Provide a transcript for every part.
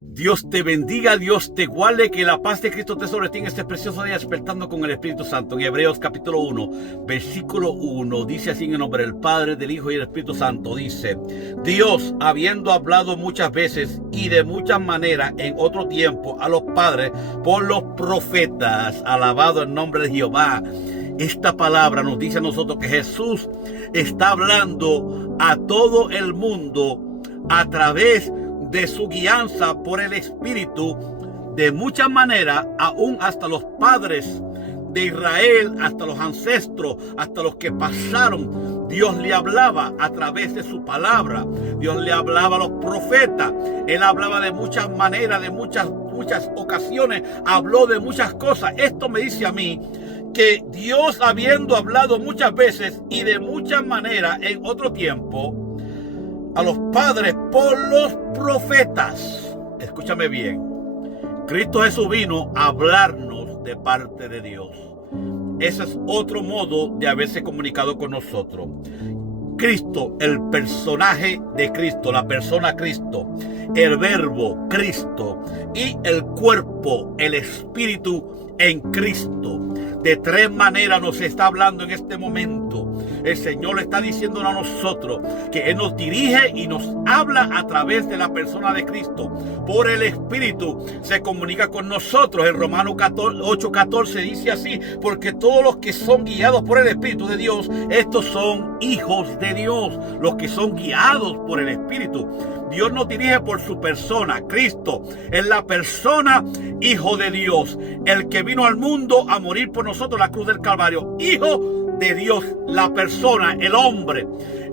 Dios te bendiga, Dios te guarde, que la paz de Cristo te sobre ti en este precioso día, despertando con el Espíritu Santo. En Hebreos capítulo 1, versículo 1, dice así en el nombre del Padre, del Hijo y del Espíritu Santo, dice: Dios, habiendo hablado muchas veces y de muchas maneras en otro tiempo a los padres por los profetas, alabado el nombre de Jehová. Esta palabra nos dice a nosotros que Jesús está hablando a todo el mundo a través de su guianza por el Espíritu, de muchas maneras, aún hasta los padres de Israel, hasta los ancestros, hasta los que pasaron. Dios le hablaba a través de su palabra. Dios le hablaba a los profetas. Él hablaba de muchas maneras, de muchas ocasiones. Habló de muchas cosas. Esto me dice a mí que Dios, habiendo hablado muchas veces y de muchas maneras en otro tiempo a los padres por los profetas. Escúchame bien. Cristo Jesús vino a hablarnos de parte de Dios. Ese es otro modo de haberse comunicado con nosotros. Cristo, el personaje de Cristo, la persona Cristo, el verbo Cristo y el cuerpo, el espíritu en Cristo. De tres maneras nos está hablando en este momento. El Señor le está diciendo a nosotros que Él nos dirige y nos habla a través de la persona de Cristo. Por el Espíritu se comunica con nosotros. En Romanos 8:14 dice así: porque todos los que son guiados por el Espíritu de Dios, estos son hijos de Dios. Los que son guiados por el Espíritu. Dios nos dirige por su persona. Cristo es la persona Hijo de Dios, el que vino al mundo a morir por nosotros en la cruz del Calvario. Hijo de Dios, la persona, el hombre,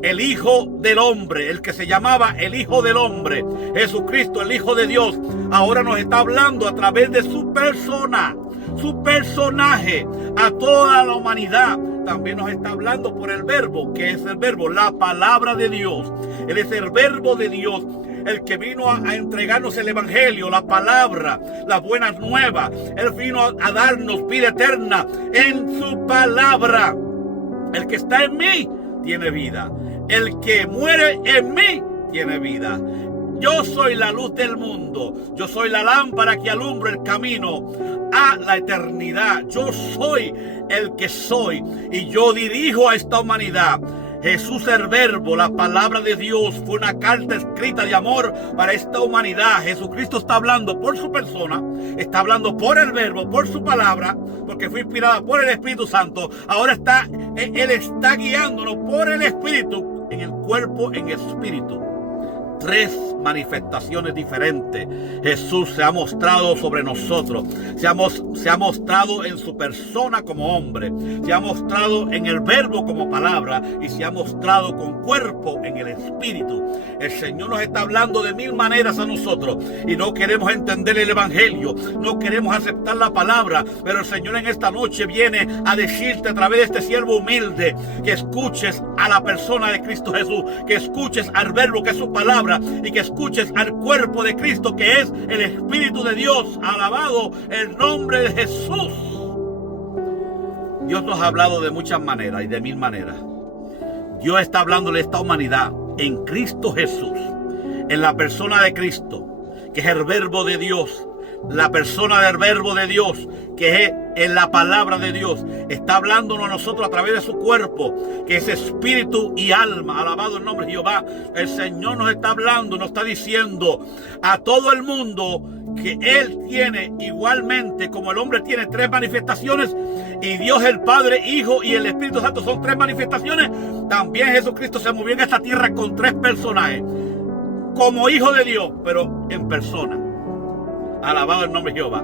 el Hijo del hombre, el que se llamaba el Hijo del hombre, Jesucristo, el Hijo de Dios, ahora nos está hablando a través de su persona, su personaje, a toda la humanidad. También nos está hablando por el verbo, que es el verbo, la palabra de Dios. Él es el verbo de Dios, el que vino a entregarnos el evangelio, la palabra, las buenas nuevas. Él vino a darnos vida eterna en su palabra. El que está en mí tiene vida. El que muere en mí tiene vida. Yo soy la luz del mundo. Yo soy la lámpara que alumbra el camino a la eternidad. Yo soy el que soy y yo dirijo a esta humanidad. Jesús, el verbo, la palabra de Dios, fue una carta escrita de amor para esta humanidad. Jesucristo está hablando por su persona, está hablando por el verbo, por su palabra, porque fue inspirada por el Espíritu Santo. Ahora Él está guiándonos por el Espíritu, en el cuerpo, en espíritu. Tres manifestaciones diferentes. Jesús se ha mostrado sobre nosotros. Se ha mostrado en su persona como hombre. Se ha mostrado en el verbo como palabra. Y se ha mostrado con cuerpo en el espíritu. El Señor nos está hablando de mil maneras a nosotros. Y no queremos entender el evangelio. No queremos aceptar la palabra. Pero el Señor en esta noche viene a decirte a través de este siervo humilde que escuches a la persona de Cristo Jesús. Que escuches al verbo que es su palabra. Y que escuches al cuerpo de Cristo, que es el Espíritu de Dios. Alabado el nombre de Jesús. Dios nos ha hablado de muchas maneras y de mil maneras. Dios está hablándole a esta humanidad en Cristo Jesús, en la persona de Cristo, que es el verbo de Dios. La persona del verbo de Dios, que es en la palabra de Dios, está hablándonos a nosotros a través de su cuerpo, que es espíritu y alma. Alabado el nombre de Jehová. El Señor nos está hablando, nos está diciendo a todo el mundo que Él tiene igualmente, como el hombre tiene tres manifestaciones, y Dios el Padre, Hijo y el Espíritu Santo son tres manifestaciones. También Jesucristo se movió en esta tierra con tres personajes, como Hijo de Dios, pero en persona. Alabado el nombre de Jehová.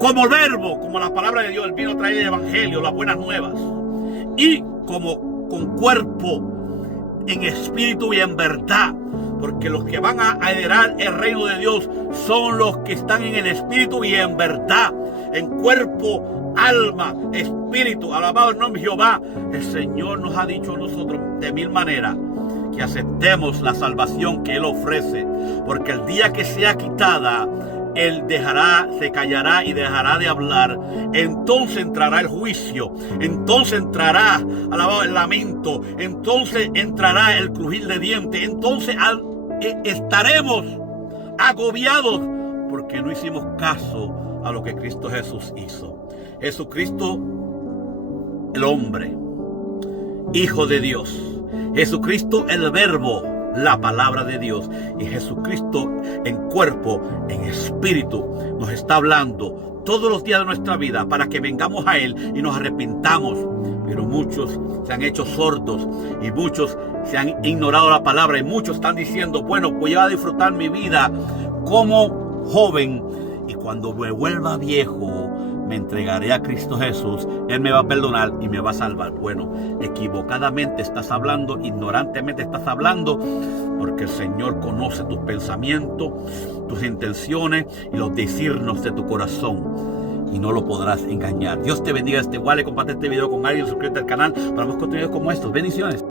Como el verbo, como la palabra de Dios, Él vino a traer el evangelio, las buenas nuevas. Y como con cuerpo, en espíritu y en verdad. Porque los que van a heredar el reino de Dios son los que están en el espíritu y en verdad. En cuerpo, alma, espíritu. Alabado el nombre de Jehová. El Señor nos ha dicho a nosotros de mil maneras que aceptemos la salvación que Él ofrece, porque el día que sea quitada, Él se callará y dejará de hablar. Entonces entrará el juicio, entonces entrará, alabado, el lamento, entonces entrará el crujir de dientes, entonces estaremos agobiados porque no hicimos caso a lo que Cristo Jesús hizo. Jesucristo, el hombre, Hijo de Dios. Jesucristo, el Verbo, la palabra de Dios. Y Jesucristo en cuerpo, en espíritu, nos está hablando todos los días de nuestra vida para que vengamos a Él y nos arrepintamos. Pero muchos se han hecho sordos y muchos se han ignorado la palabra y muchos están diciendo, bueno, voy a disfrutar mi vida como joven y cuando me vuelva viejo me entregaré a Cristo Jesús, Él me va a perdonar y me va a salvar. Bueno, equivocadamente estás hablando, ignorantemente estás hablando, porque el Señor conoce tus pensamientos, tus intenciones y los designios de tu corazón. Y no lo podrás engañar. Dios te bendiga. Comparte este video con alguien, suscríbete al canal para más contenidos como estos. Bendiciones.